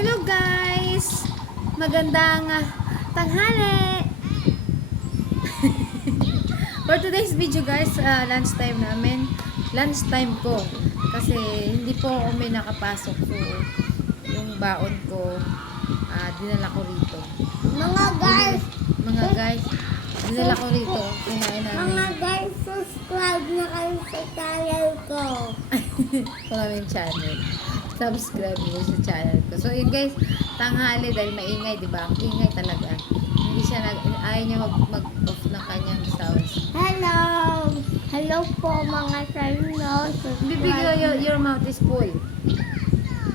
Hello guys! Magandang tanghali! For today's video guys, lunch time namin. Lunch time ko. Kasi hindi po ako may nakapasok. So, yung baon ko, dinala ko rito. Mga guys, dinala ko rito. Kinain namin. Mga guys, subscribe na kayo sa channel ko. Maraming channel. Subscribe mo sa channel ko. So, yun guys, tanghali dahil maingay, di ba? Ang ingay talaga. Hindi siya ayaw niya mag-off ng kanyang sounds. Hello! Hello po mga channel. Bibig, your mouth is full.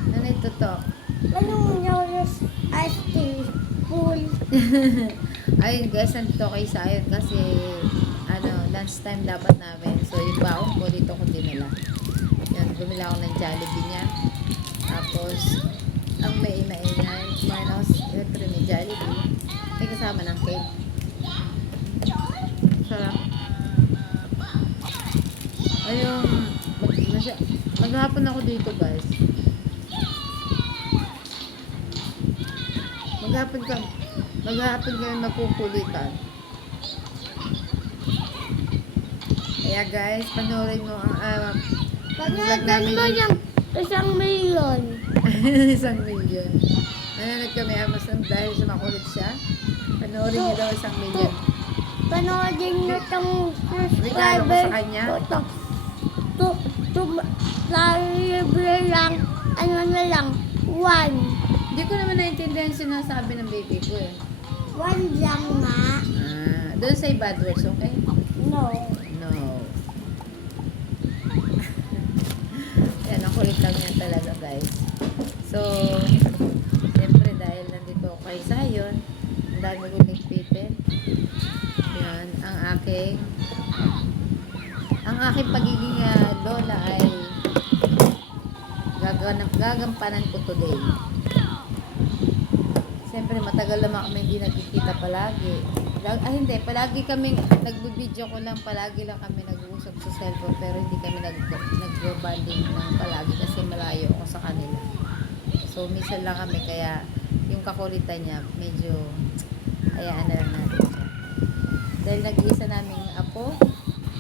No need to talk. Anong yours is full? Ayun guys, nandito kay Sayon kasi lunch time dapat namin. So, yung baon ko dito ko dinala. Yan, bumili ako ng Jollibee niya. Tapos, ang may maingay, Marnos, electric may Jollibee. May kasama ng cake. Sarap. Ayun, maghapon ako dito guys. Maghapon kami magkukulitan. Kaya guys, panoorin mo ang vlog namin. Mo yung 1 million. 1 million. Nanonood kami Amazon dahil sa makulit siya. Panoorin niyo daw 1 million. Panoodin nyo itong Regalo ko subscriber sa kanya. Libre lang, ano na lang, 1. Hindi ko naman naintindihan yung sinasabi ng baby ko eh. 1 lang nga. Don't say bad words, okay? No. No. Yan, ang kulit lang yan talaga guys. So, siyempre dahil nandito ako kay Sayon, ang dami ko nagpitin. Yan, ang aking pagiging lola ay gagampanan ko today. Siyempre matagal naman kami hindi nagkikita palagi. Hindi, palagi kami nagbibideo ko lang, palagi lang kami nag-uusap sa cellphone pero hindi kami nag-banding ng palagi kasi malayo ako sa kanila. So, minsan lang kami kaya yung kakulitan niya medyo hayaan na lang natin siya. Dahil nag-iisa naming apo,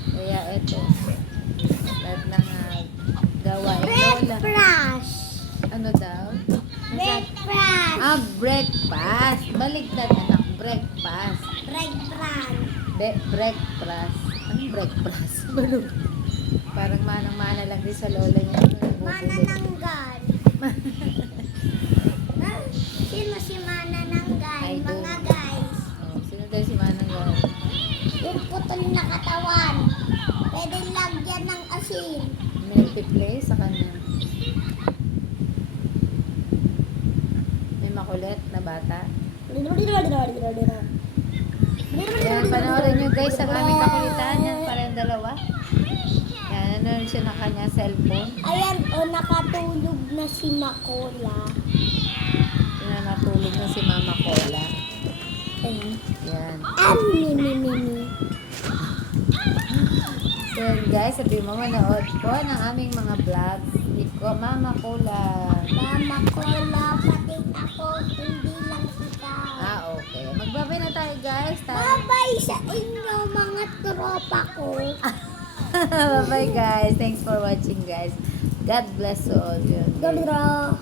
kaya eto, lahat ng gawain lola. Breakfast. Ano daw? Breakfast. Breakfast. Baligtad anak, breakfast. Breakfast. Breakfast. Anong breakfast? Balog. Parang manang-mana lang din sa lola niya. Manananggal. Sino si Manananggal? Ay, doon. Mga guys. Oh, sino daw si mananggal? Yung putol na katawan. Pwede lagyan ng asin. May nagpiplay sa kanya. May makulit na bata. Yan, panoorin nyo guys ang aming kakulitan. Yan, parang dalawa. Yan, nanonood siya ng kanya cellphone. Ayan, nakatulog na si Makola. Yan, natulog na si Mama Cola. Yan. Mimi. So guys, sabi mo manood po ng aming mga vlogs ni Mama Cola. Mama Cola, pati ako, hindi lang ikaw. Okay. Magbabay na tayo guys. Bye-bye sa inyo mga tropa ko. Bye-bye guys. Thanks for watching guys. God bless you all. Dodra.